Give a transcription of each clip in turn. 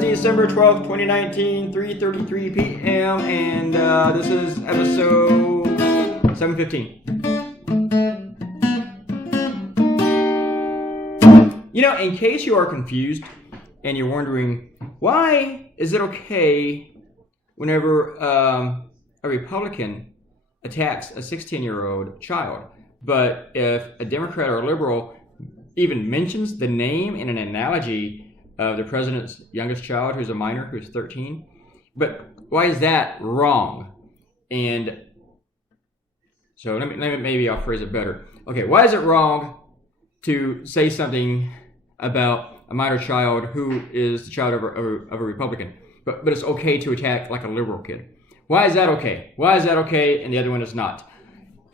December 12th, 2019, 3:33 p.m. and this is episode 715. You know, in case you are confused and you're wondering, why is it okay whenever a Republican attacks a 16-year-old child, but if a Democrat or a liberal even mentions the name in an analogy of the president's youngest child, who's a minor, who's 13. But why is that wrong? And so maybe I'll phrase it better. Okay, why is it wrong to say something about a minor child who is the child of a Republican, but it's okay to attack like a liberal kid? Why is that okay? Why is that okay and the other one is not?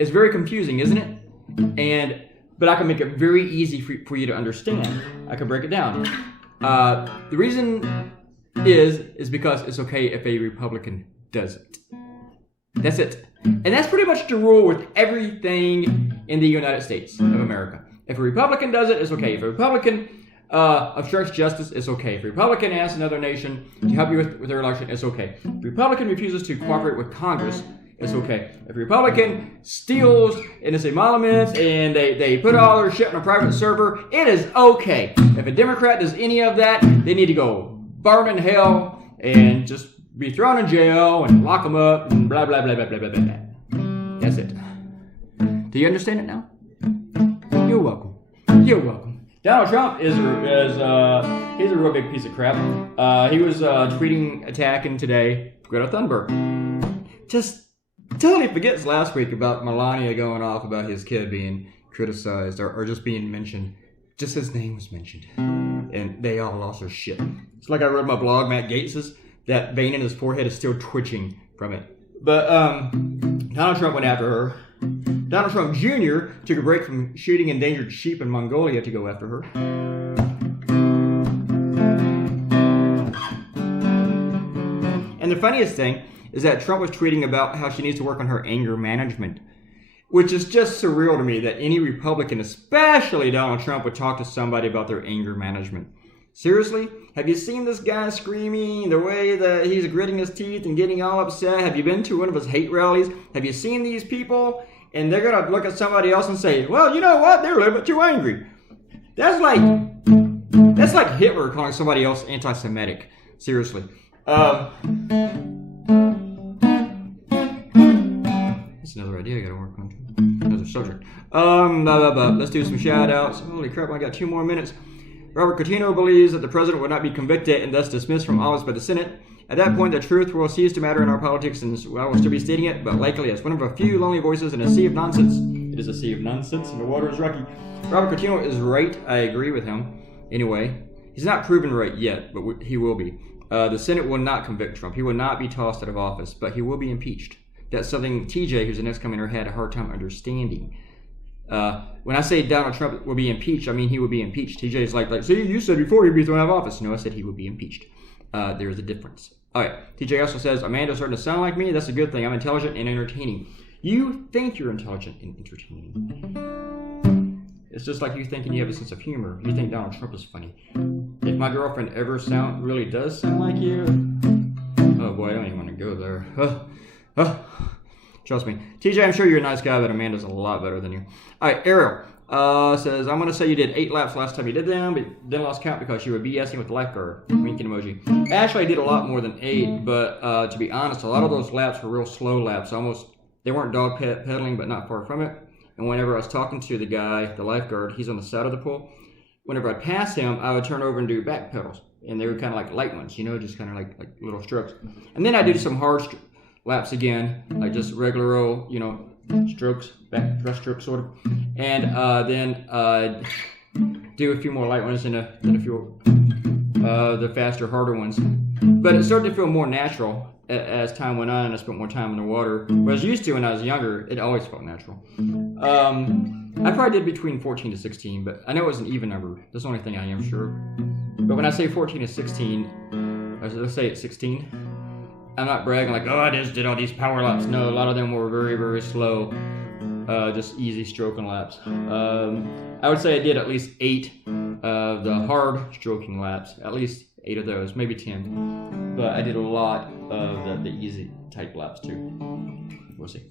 It's very confusing, isn't it? But I can make it very easy for you to understand. I can break it down. The reason is because it's okay if a Republican does it. That's it. And that's pretty much the rule with everything in the United States of America. If a Republican does it, it's okay. If a Republican obstructs justice, it's okay. If a Republican asks another nation to help you with their election, it's okay. If a Republican refuses to cooperate with Congress, it's okay. If a Republican steals innocent emoluments and they put all their shit on a private server, it is okay. If a Democrat does any of that, they need to go burn in hell and just be thrown in jail and lock them up and blah, blah, blah, blah, blah, blah, blah. That's it. Do you understand it now? You're welcome. You're welcome. Donald Trump he's a real big piece of crap. He was tweeting, attacking today Greta Thunberg. Just totally forgets last week about Melania going off about his kid being criticized or just being mentioned. Just his name was mentioned. And they all lost their shit. It's like I wrote in my blog, Matt Gates's, that vein in his forehead is still twitching from it. But Donald Trump went after her. Donald Trump Jr. took a break from shooting endangered sheep in Mongolia to go after her. And the funniest thing is that Trump was tweeting about how she needs to work on her anger management, which is just surreal to me that any Republican, especially Donald Trump, would talk to somebody about their anger management. Seriously? Have you seen this guy screaming, the way that he's gritting his teeth and getting all upset? Have you been to one of his hate rallies? Have you seen these people? And they're going to look at somebody else and say, well, you know what? They're a little bit too angry. That's like Hitler calling somebody else anti-Semitic. Seriously. That's another idea I got to work on. Another subject. Let's do some shout outs. Holy crap, I got 2 more minutes. Robert Coutinho believes that the president would not be convicted and thus dismissed from office by the Senate. At that point, the truth will cease to matter in our politics, and I will still be stating it, but likely as one of a few lonely voices in a sea of nonsense. It is a sea of nonsense, and the water is rocky. Robert Coutinho is right. I agree with him. Anyway, he's not proven right yet, but he will be. The Senate will not convict Trump. He will not be tossed out of office, but he will be impeached. That's something TJ, who's the next commenter, had a hard time understanding. When I say Donald Trump will be impeached, I mean he will be impeached. TJ is like, see, you said before he'd be thrown out of office. No, I said he will be impeached. There's a difference. All right. TJ also says, Amanda's starting to sound like me. That's a good thing. I'm intelligent and entertaining. You think you're intelligent and entertaining. It's just like you thinking you have a sense of humor. You think Donald Trump is funny. If my girlfriend ever really does sound like you, oh boy, I don't even want to go there. Trust me. TJ, I'm sure you're a nice guy, but Amanda's a lot better than you. All right, Ariel says, I'm going to say you did 8 laps last time you did them, but then lost count because you were BSing with the lifeguard. Winking emoji. Actually, I did a lot more than 8, but to be honest, a lot of those laps were real slow laps. They weren't dog pedaling, but not far from it. And whenever I was talking to the guy, the lifeguard, he's on the side of the pool. Whenever I passed him, I would turn over and do back pedals. And they were kind of like light ones, just kind of like little strokes. And then I did some hard laps again, like just regular old, strokes, back thrust strokes sort of. And then do a few more light ones and a few the faster, harder ones. But it started to feel more natural as time went on and I spent more time in the water, what I was used to when I was younger, it always felt natural. I probably did between 14 to 16, but I know it was an even number. That's the only thing I am sure. But when I say 14 to 16, let's say it's 16, I'm not bragging like, oh, I just did all these power laps. No, a lot of them were very, very slow, just easy stroking laps. I would say I did at least 8 of the hard stroking laps, at least 8 of those, maybe 10. But I did a lot of the easy type laps too. We'll see.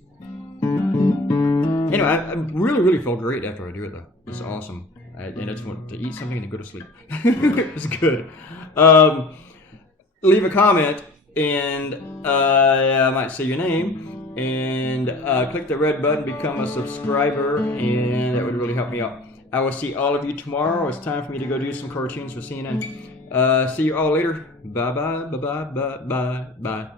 Anyway, I really, really felt great after I do it though. It's awesome. I just want to eat something and go to sleep. It's good. Leave a comment and I might say your name. And click the red button, become a subscriber, and that would really help me out. I will see all of you tomorrow. It's time for me to go do some cartoons for CNN. See you all later. Bye bye, bye bye, bye bye, bye.